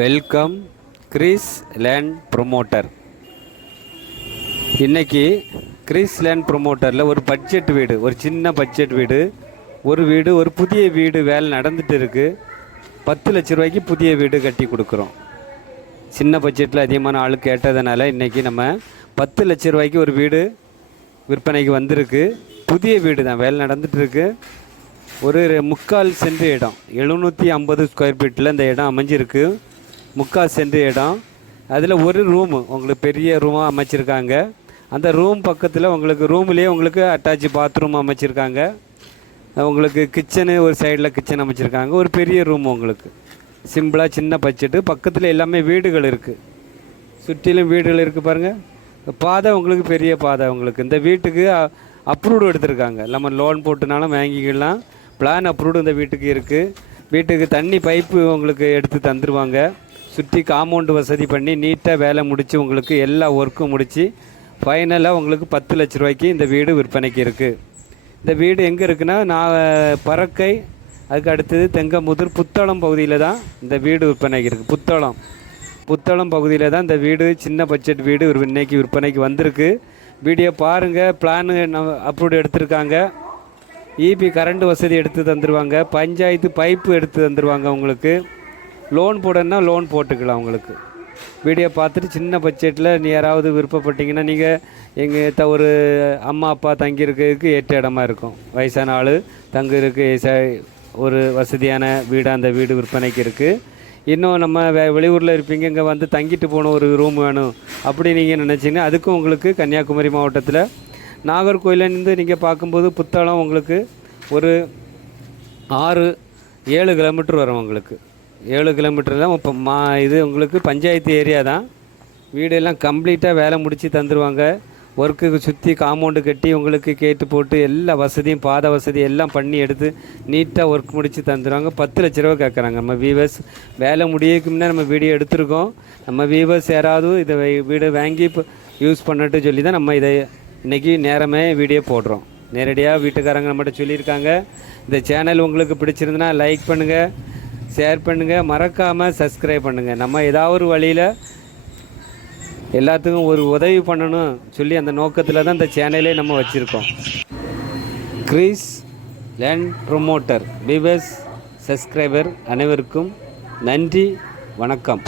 Welcome Chris land promoter. இன்றைக்கி Chris land ப்ரொமோட்டரில் ஒரு budget வீடு, ஒரு சின்ன பட்ஜெட் வீடு, ஒரு புதிய வீடு வேலை நடந்துகிட்டு இருக்குது. 10 லட்ச ரூபாய்க்கு புதிய வீடு கட்டி கொடுக்குறோம். சின்ன பட்ஜெட்டில் அதிகமான ஆள் கேட்டதுனால இன்றைக்கி நம்ம 10 லட்ச ரூபாய்க்கு ஒரு வீடு விற்பனைக்கு வந்திருக்கு. புதிய வீடு தான், வேலை நடந்துகிட்ருக்கு. ஒரு 3/4 சென்ட் இடம், 750 ஸ்கொயர் ஃபீட்டில் இந்த இடம் அமைஞ்சிருக்கு. 3/4 சென்ட் இடம். அதில் ஒரு ரூமு, உங்களுக்கு பெரிய ரூமாக அமைச்சிருக்காங்க. அந்த ரூம் பக்கத்தில் ரூம்லேயே உங்களுக்கு அட்டாச் பாத்ரூம் அமைச்சிருக்காங்க. உங்களுக்கு கிச்சனு, ஒரு சைடில் கிச்சன் அமைச்சிருக்காங்க. ஒரு பெரிய ரூம் உங்களுக்கு சிம்பிளாக, சின்ன பட்ஜெட்டு. பக்கத்தில் எல்லாமே வீடுகள் இருக்குது, சுற்றிலும் வீடுகள் இருக்குது பாருங்கள். பாதை உங்களுக்கு பெரிய பாதை. உங்களுக்கு இந்த வீட்டுக்கு அப்ரூவ்டு எடுத்திருக்காங்க. நம்ம லோன் போட்டுனாலும் வாங்கிக்கலாம். பிளான் அப்ரூவ்டு இந்த வீட்டுக்கு இருக்குது. வீட்டுக்கு தண்ணி பைப்பு உங்களுக்கு எடுத்து தந்துடுவாங்க. சுற்றி காம்பவுண்டு வசதி பண்ணி நீட்டாக வேலை முடித்து உங்களுக்கு எல்லா ஒர்க்கும் முடித்து ஃபைனலாக உங்களுக்கு 10 லட்ச ரூபாய்க்கு இந்த வீடு விற்பனைக்கு இருக்குது. இந்த வீடு எங்கே இருக்குன்னா, பறக்கை, அதுக்கு அடுத்தது தெங்கமுதூர், புத்தளம் பகுதியில் தான் இந்த வீடு விற்பனைக்கு இருக்குது. புத்தளம் பகுதியில் தான் இந்த வீடு, சின்ன பட்ஜெட் வீடு இன்னைக்கு விற்பனைக்கு வந்திருக்கு. வீடியோ பாருங்கள். பிளானு அப்ரூவ்டு எடுத்திருக்காங்க. இபி கரண்ட் வசதி எடுத்து தந்துடுவாங்க. பஞ்சாயத்து பைப்பு எடுத்து தந்துடுவாங்க. உங்களுக்கு லோன் போடணுன்னா லோன் போட்டுக்கலாம். உங்களுக்கு வீடியோ பார்த்துட்டு சின்ன பட்ஜெட்டில் யாராவது விருப்பப்பட்டீங்கன்னா, நீங்கள் எங்கள் ஒரு அம்மா அப்பா தங்கியிருக்கிறதுக்கு ஏற்ற இடமா இருக்கும். வயசான ஆள் தங்குறதுக்கு ஒரு வசதியான வீடாக அந்த வீடு விற்பனைக்கு இருக்குது. இன்னும் நம்ம வெளியூரில் இருப்பீங்க, இங்கே வந்து தங்கிட்டு போன ஒரு ரூம் வேணும் அப்படி நீங்கள் நினச்சிங்கன்னா, அதுக்கும் உங்களுக்கு கன்னியாகுமரி மாவட்டத்தில் நாகர்கோயிலேருந்து நீங்கள் பார்க்கும்போது புத்தளம் உங்களுக்கு ஒரு 6-7 கிலோமீட்டர் வரும். உங்களுக்கு 7 கிலோமீட்டர் தான். இப்போ இது உங்களுக்கு பஞ்சாயத்து ஏரியா தான். வீடெல்லாம் கம்ப்ளீட்டாக வேலை முடித்து தந்துடுவாங்க. ஒர்க்குக்கு சுற்றி காம்பவுண்டு கட்டி உங்களுக்கு கேட்டு போட்டு எல்லா வசதியும், பாதை வசதி எல்லாம் பண்ணி எடுத்து நீட்டாக ஒர்க் முடித்து தந்துடுவாங்க. 10 லட்ச ரூபா கேட்குறாங்க. நம்ம வீவர்ஸ் வேலை முடியக்கும்னா நம்ம வீடியோ எடுத்திருக்கோம். நம்ம வீவர்ஸ் யாராவது இதை வீடு வாங்கி இப்போ யூஸ் பண்ணட்டு சொல்லி தான் நம்ம இதை இன்றைக்கி நேரமே வீடியோ போடுறோம். நேரடியாக வீட்டுக்காரங்க நம்மகிட்ட சொல்லியிருக்காங்க. இந்த சேனல் உங்களுக்கு பிடிச்சிருந்துன்னா லைக் பண்ணுங்கள், ஷேர் பண்ணுங்கள், மறக்காமல் சப்ஸ்கிரைப் பண்ணுங்கள். நம்ம ஏதாவது ஒரு வழியில் எல்லாத்துக்கும் ஒரு உதவி பண்ணணும் சொல்லி அந்த நோக்கத்தில் தான் இந்த சேனலே நம்ம வச்சுருக்கோம். Chris land promoter viewers, subscriber அனைவருக்கும் நன்றி, வணக்கம்.